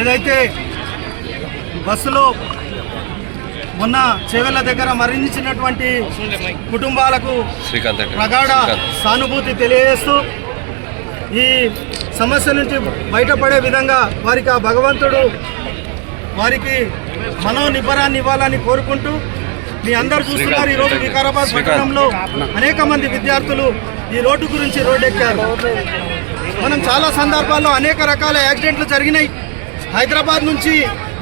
ఏదైతే బస్సులో మొన్న చేవెళ్ల దగ్గర మరణించినటువంటి కుటుంబాలకు ప్రగాఢ సానుభూతి తెలియజేస్తూ ఈ సమస్య నుంచి బయటపడే విధంగా వారికి ఆ భగవంతుడు వారికి మనోనిబ్బరాన్ని ఇవ్వాలని కోరుకుంటూ మీ అందరూ చూస్తున్నారు. ఈరోజు వికారాబాద్ పట్టణంలో అనేక మంది విద్యార్థులు ఈ రోడ్డు గురించి రోడ్డెక్కారు. మనం చాలా సందర్భాల్లో అనేక రకాల యాక్సిడెంట్లు జరిగినాయి. హైదరాబాద్ నుంచి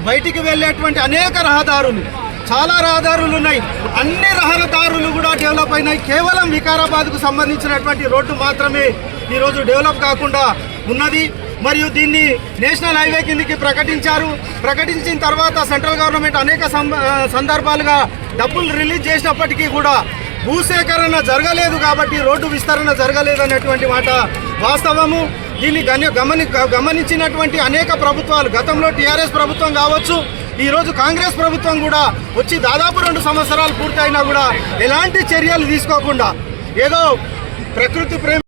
బయటికి వెళ్ళేటువంటి అనేక రహదారులు, చాలా రహదారులు ఉన్నాయి. అన్ని రహదారులు కూడా డెవలప్ అయినాయి. కేవలం వికారాబాద్కు సంబంధించినటువంటి రోడ్డు మాత్రమే ఈరోజు డెవలప్ కాకుండా ఉన్నది. మరియు దీన్ని నేషనల్ హైవే కిందకి ప్రకటించారు. ప్రకటించిన తర్వాత సెంట్రల్ గవర్నమెంట్ అనేక సందర్భాలుగా డబ్బులు రిలీజ్ చేసినప్పటికీ కూడా భూసేకరణ జరగలేదు, కాబట్టి రోడ్డు విస్తరణ జరగలేదు అనేటువంటి మాట వాస్తవము. దీన్ని గమనించినటువంటి అనేక ప్రభుత్వాలు, గతంలో టీఆర్ఎస్ ప్రభుత్వం కావచ్చు, ఈరోజు కాంగ్రెస్ ప్రభుత్వం కూడా వచ్చి దాదాపు 2 సంవత్సరాలు పూర్తయినా కూడా ఎలాంటి చర్యలు తీసుకోకుండా ఏదో ప్రకృతి ప్రేమ.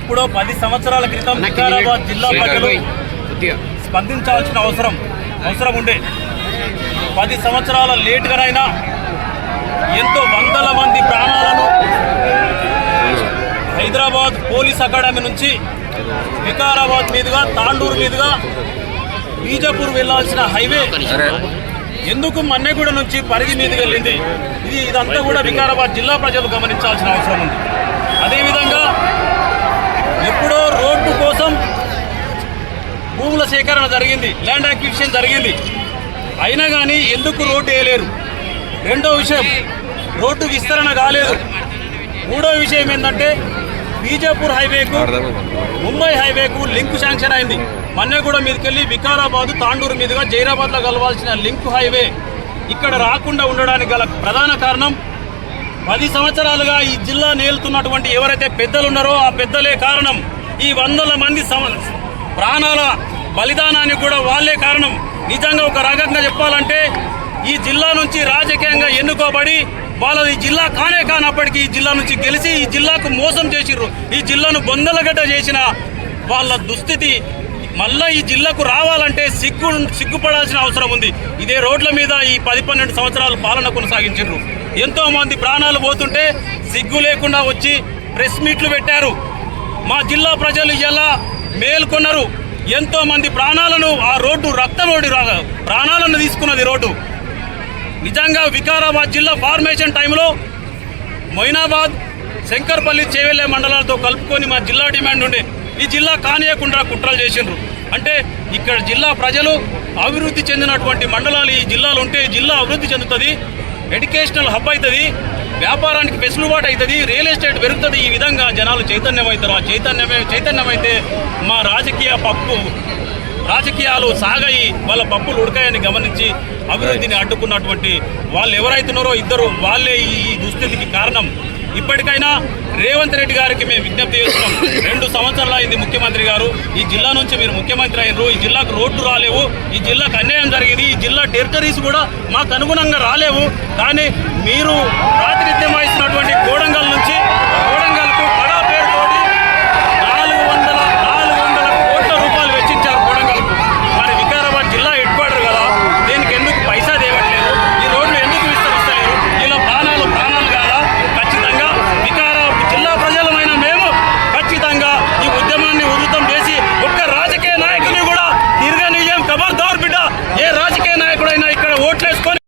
ఎప్పుడో 10 సంవత్సరాల క్రితం వికారాబాద్ జిల్లా ప్రజలు స్పందించాల్సిన అవసరం ఉండే. 10 సంవత్సరాల లేటుగానైనా ఎంతో వందల మంది ప్రాణాలను హైదరాబాద్ పోలీస్ అకాడమీ నుంచి వికారాబాద్ మీదుగా తాండూరు మీదుగా బీజాపూర్ వెళ్లాల్సిన హైవే ఎందుకు మన్నెగూడ నుంచి పరిధి మీదుగా వెళ్ళింది? ఇదంతా కూడా వికారాబాద్ జిల్లా ప్రజలు గమనించాల్సిన అవసరం ఉంది. అదేవిధంగా ఎప్పుడో రోడ్డు కోసం భూముల సేకరణ జరిగింది, ల్యాండ్ అక్విజిషన్ జరిగింది, అయినా కానీ ఎందుకు రోడ్డు వేయలేరు? రెండో విషయం, రోడ్డు విస్తరణ కాలేదు. మూడో విషయం ఏంటంటే బీజాపూర్ హైవేకు ముంబై హైవేకు లింక్ శాంక్షన్ అయింది. మన్నెగూడ మీదకెళ్ళి వికారాబాద్ తాండూరు మీదుగా జైరాబాద్లో కలవాల్సిన లింక్ హైవే ఇక్కడ రాకుండా ఉండడానికి గల ప్రధాన కారణం 10 సంవత్సరాలుగా ఈ జిల్లా నేలుతున్నటువంటి ఎవరైతే పెద్దలు ఉన్నారో ఆ పెద్దలే కారణం. ఈ వందల మంది ప్రాణాల బలిదానానికి కూడా వాళ్ళే కారణం. నిజంగా ఒక రకంగా చెప్పాలంటే ఈ జిల్లా నుంచి రాజకీయంగా ఎన్నుకోబడి వాళ్ళది జిల్లా కానే కానప్పటికీ ఈ జిల్లా నుంచి గెలిచి ఈ జిల్లాకు మోసం చేసిర్రు, ఈ జిల్లాను బొందలగడ్డ చేసిన వాళ్ళ దుస్థితి మళ్ళీ ఈ జిల్లాకు రావాలంటే సిగ్గుపడాల్సిన అవసరం ఉంది. ఇదే రోడ్ల మీద ఈ 10-12 సంవత్సరాలు పాలన కొనసాగించారు. ఎంతో మంది ప్రాణాలు పోతుంటే సిగ్గు లేకుండా వచ్చి ప్రెస్ మీట్లు పెట్టారు. మా జిల్లా ప్రజలు ఎలా మేల్కొన్నారు? ఎంతో మంది ప్రాణాలను ఆ రోడ్డు రక్తమోడి ప్రాణాలను తీసుకున్నది రోడ్డు. నిజంగా వికారాబాద్ జిల్లా ఫార్మేషన్ టైంలో మొయినాబాద్, శంకర్పల్లి, చేవెళ్ళే మండలాలతో కలుపుకొని మా జిల్లా డిమాండ్ ఉండే. ఈ జిల్లా కానియకుండా కుట్రలు చేసిండ్రు. అంటే ఇక్కడ జిల్లా ప్రజలు అభివృద్ధి చెందినటువంటి మండలాలు ఈ జిల్లాలో ఉంటే జిల్లా అభివృద్ధి చెందుతుంది, ఎడ్యుకేషనల్ హబ్ అవుతుంది, వ్యాపారానికి వెసులుబాటు అవుతుంది, రియల్ ఎస్టేట్ పెరుగుతుంది. ఈ విధంగా జనాలు చైతన్యం అవుతారు. ఆ చైతన్యమైతే మా రాజకీయాలు సాగాయి, వాళ్ళ పప్పులు ఉడకాయని గమనించి అభివృద్ధిని అడ్డుకున్నటువంటి వాళ్ళు ఎవరైతున్నారో ఇద్దరు వాళ్ళే ఈ దుస్థితికి కారణం. ఇప్పటికైనా రేవంత్ రెడ్డి గారికి మేము విజ్ఞప్తి చేస్తున్నాం. 2 సంవత్సరాలు అయింది ముఖ్యమంత్రి గారు, ఈ జిల్లా నుంచి మీరు ముఖ్యమంత్రి అయినరు, ఈ జిల్లాకు రోడ్డు రాలేవు, ఈ జిల్లాకు అన్యాయం జరిగింది, ఈ జిల్లా టెరిటరీస్ కూడా మాకు అనుగుణంగా రాలేవు. కానీ మీరు ప్రాతినిధ్యం వహిస్తున్నటువంటి కోడంగల్ నుంచి కోడంగల్కు కడా పేరుతోటి 400 కోట్ల రూపాయలు వెచ్చించారు కోడంగల్కు. మరి వికారాబాద్ జిల్లా హెడ్ క్వార్టర్ కదా, దీనికి ఎందుకు పైసా తేవట్లేదు? ఈ రోడ్లు ఎందుకు విస్తరిస్తలేరు? ఇలా ప్రాణాలు కాదా? ఖచ్చితంగా వికారాబాద్ జిల్లా ప్రజలమైన మేము ఖచ్చితంగా ఈ ఉద్యమాన్ని ఉధృతం చేసి ఒక్క రాజకీయ నాయకుని కూడా తిరగనియం. ఖబర్దార్ బిడ్డ, ఏ రాజకీయ నాయకుడైనా ఇక్కడ ఓట్లేసుకొని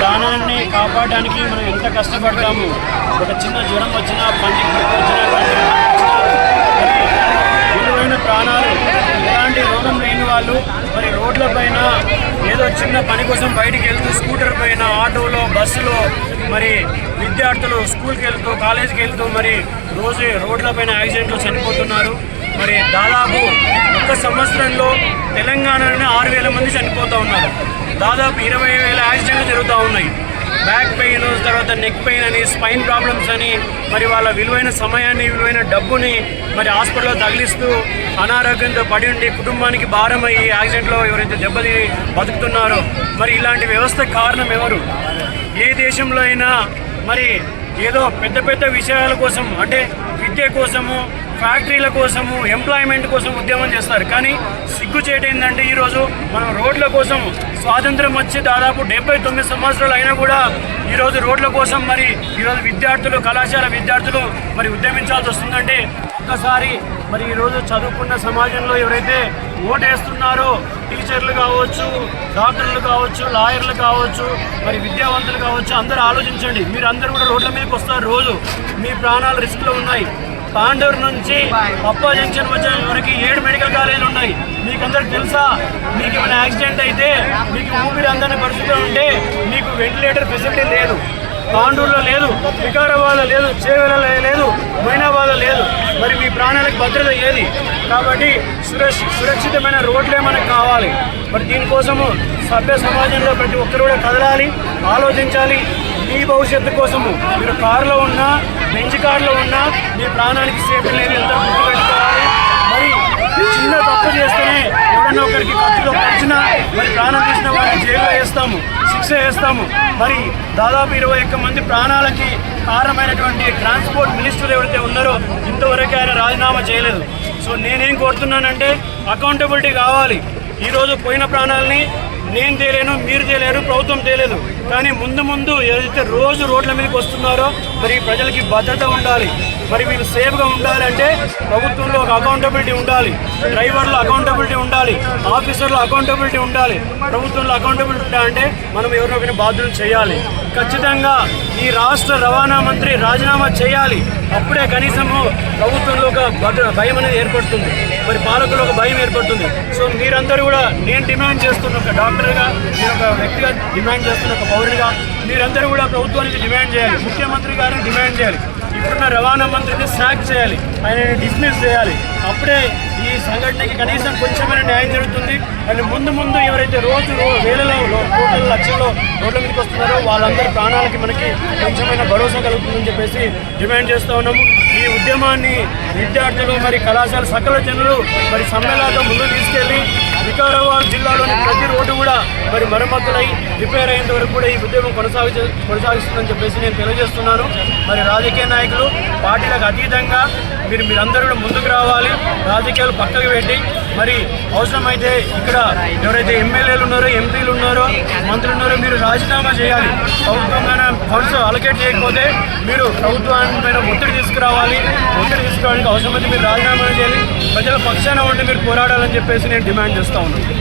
ప్రాణాన్ని కాపాడడానికి మనం ఎంత కష్టపడతాము. ఒక చిన్న జ్వరం వచ్చినా, పంటికి విలువైన ప్రాణాలు, ఎలాంటి రోగం లేని వాళ్ళు మరి రోడ్లపైన ఏదో చిన్న పని కోసం బయటికి వెళ్తూ స్కూటర్ పైన, ఆటోలో, బస్సులో మరి విద్యార్థులు స్కూల్కి వెళ్తూ, కాలేజీకి వెళ్తూ మరి రోజు రోడ్లపైన యాక్సిడెంట్లు చనిపోతున్నారు. మరి దాదాపు 1 సంవత్సరంలో తెలంగాణలోనే 6,000 మంది చనిపోతూ ఉన్నారు. దాదాపు 20,000 యాక్సిడెంట్లు జరుగుతూ ఉన్నాయి. బ్యాక్ పెయిన్, తర్వాత నెక్ పెయిన్ అని, స్పైన్ ప్రాబ్లమ్స్ అని, మరి వాళ్ళ విలువైన సమయాన్ని, విలువైన డబ్బుని మరి హాస్పిటల్లో తగిలిస్తూ అనారోగ్యంతో పడి ఉండి కుటుంబానికి భారం అయ్యి యాక్సిడెంట్లో ఎవరైతే దెబ్బతిని బతుకుతున్నారో మరి ఇలాంటి వ్యవస్థ కారణం ఎవరు? ఏ దేశంలో అయినా మరి ఏదో పెద్ద పెద్ద విషయాల కోసం, అంటే విద్య కోసము, ఫ్యాక్టరీల కోసము, ఎంప్లాయ్మెంట్ కోసం ఉద్యమం చేస్తారు. కానీ సిగ్గుచేటు ఏంటంటే ఈరోజు మనం రోడ్ల కోసం స్వాతంత్రం వచ్చి దాదాపు 79 సంవత్సరాలు అయినా కూడా ఈరోజు రోడ్ల కోసం మరి ఈరోజు విద్యార్థులు, కళాశాల విద్యార్థులు మరి ఉద్యమించాల్సి వస్తుందంటే ఒక్కసారి మరి ఈరోజు చదువుకున్న సమాజంలో ఎవరైతే ఓటేస్తున్నారో టీచర్లు కావచ్చు, డాక్టర్లు కావచ్చు, లాయర్లు కావచ్చు, మరి విద్యావంతులు కావచ్చు, అందరూ ఆలోచించండి. మీరు అందరూ కూడా రోడ్ల మీదకి వస్తారు. రోజు మీ ప్రాణాలు రిస్క్లో ఉన్నాయి. తాండూరు నుంచి పప్పా జంక్షన్ వచ్చే వరకు 7 మెడికల్ కాలేజీలు ఉన్నాయి. మీకు అందరికి తెలుసా? మీకు ఏమైనా యాక్సిడెంట్ అయితే, మీకు ఊపిరి అందరినీ పరిస్థితిలో ఉంటే మీకు వెంటిలేటర్ ఫెసిలిటీ లేదు. తాండూరులో లేదు, వికారాబాద్లో లేదు, చేవెళ్ళలో లేదు, మొయినాబాద్లో లేదు. మరి మీ ప్రాణాలకు భద్రత ఏది? కాబట్టి సురక్షితమైన రోడ్లే మనకు కావాలి. మరి దీనికోసము సభ్య సమాజంలో ప్రతి ఒక్కరు కూడా కదలాలి, ఆలోచించాలి. మీ భవిష్యత్తు కోసము మీరు కారులో ఉన్నా, బెంచ్ కార్లో ఉన్నా మీ ప్రాణానికి సేఫ్టీ లేదు, ఎంత గుర్తుపెట్టుకోవాలి. మరి చిన్న తప్పు చేస్తేనే ఎవరైనా ఒకరికి ఖర్చులో ఖర్చున మరి ప్రాణం తీసిన వారిని జైల్లో వేస్తాము, శిక్ష వేస్తాము. మరి దాదాపు 21 మంది ప్రాణాలకి కారణమైనటువంటి ట్రాన్స్పోర్ట్ మినిస్టర్ ఎవరైతే ఉన్నారో ఇంతవరకు ఆయన రాజీనామా చేయలేదు. సో నేనేం కోరుతున్నానంటే అకౌంటబిలిటీ కావాలి. ఈరోజు పోయిన ప్రాణాలని నేను తేలేను, మీరు తేలేరు, ప్రభుత్వం తేలేదు. కానీ ముందు ఏదైతే రోజు రోడ్ల మీదకి వస్తున్నారో మరి ప్రజలకి భద్రత ఉండాలి. మరి వీళ్ళు సేఫ్గా ఉండాలంటే ప్రభుత్వంలో ఒక అకౌంటబిలిటీ ఉండాలి, డ్రైవర్లో అకౌంటబిలిటీ ఉండాలి, ఆఫీసర్లో అకౌంటబిలిటీ ఉండాలి. ప్రభుత్వంలో అకౌంటబిలిటీ అంటే మనం ఎవరినొకరిని బాధ్యతలు చేయాలి. ఖచ్చితంగా ఈ రాష్ట్ర రవాణా మంత్రి రాజీనామా చేయాలి. అప్పుడే కనీసము ప్రభుత్వంలో ఒక భయం అనేది ఏర్పడుతుంది, మరి పాలకులు ఒక భయం ఏర్పడుతుంది. సో మీరందరూ కూడా, నేను డిమాండ్ చేస్తున్న ఒక డాక్టర్గా, నేను ఒక వ్యక్తిగా డిమాండ్ చేస్తున్న ఒక పౌరుడిగా, మీరందరూ కూడా ప్రభుత్వానికి డిమాండ్ చేయాలి, ముఖ్యమంత్రి గారిని డిమాండ్ చేయాలి. ఇప్పుడున్న రవాణా మంత్రిని సాక్ చేయాలి, ఆయన డిస్మిస్ చేయాలి. అప్పుడే ఈ సంఘటనకి కనీసం కొంచెమైనా న్యాయం జరుగుతుంది. అండ్ ముందు ఎవరైతే రోజు వేలలో, కోట్ల లక్షల్లో రోడ్ల మీదకి వస్తున్నారో వాళ్ళందరి ప్రాణాలకి మనకి కొంచెమైనా భరోసా కలుగుతుందని చెప్పేసి డిమాండ్ చేస్తూ ఉన్నాము. ఈ ఉద్యమాన్ని విద్యార్థులు మరి కళాశాల సకల జనులు మరి సమ్మేళనాలతో ముందుకు తీసుకెళ్లి వికారాబాద్ జిల్లాలోని ప్రతి రోడ్డు కూడా మరి మరమ్మతులై రిపేర్ అయ్యేంత వరకు కూడా ఈ ఉద్యమం కొనసాగిస్తుందని చెప్పేసి నేను తెలియజేస్తున్నాను. మరి రాజకీయ నాయకులు పార్టీలకు అతీతంగా మీరందరూ కూడా ముందుకు రావాలి, రాజకీయాలు పక్కకు పెట్టి మరి అవసరమైతే ఇక్కడ ఎవరైతే ఎమ్మెల్యేలు ఉన్నారో, ఎంపీలు ఉన్నారో, మంత్రులు ఉన్నారో మీరు రాజీనామా చేయాలి. ప్రభుత్వంగా ఫండ్స్ అలొకేట్ చేయకపోతే మీరు ప్రభుత్వాన్ని పైన ఒత్తిడి తీసుకురావాలి. ఒత్తిడి తీసుకురావడానికి అవసరమైతే మీరు రాజీనామా చేయాలి. ప్రజల పక్షాన ఉండి మీరు పోరాడాలని చెప్పేసి నేను డిమాండ్ చేస్తా ఉన్నాను.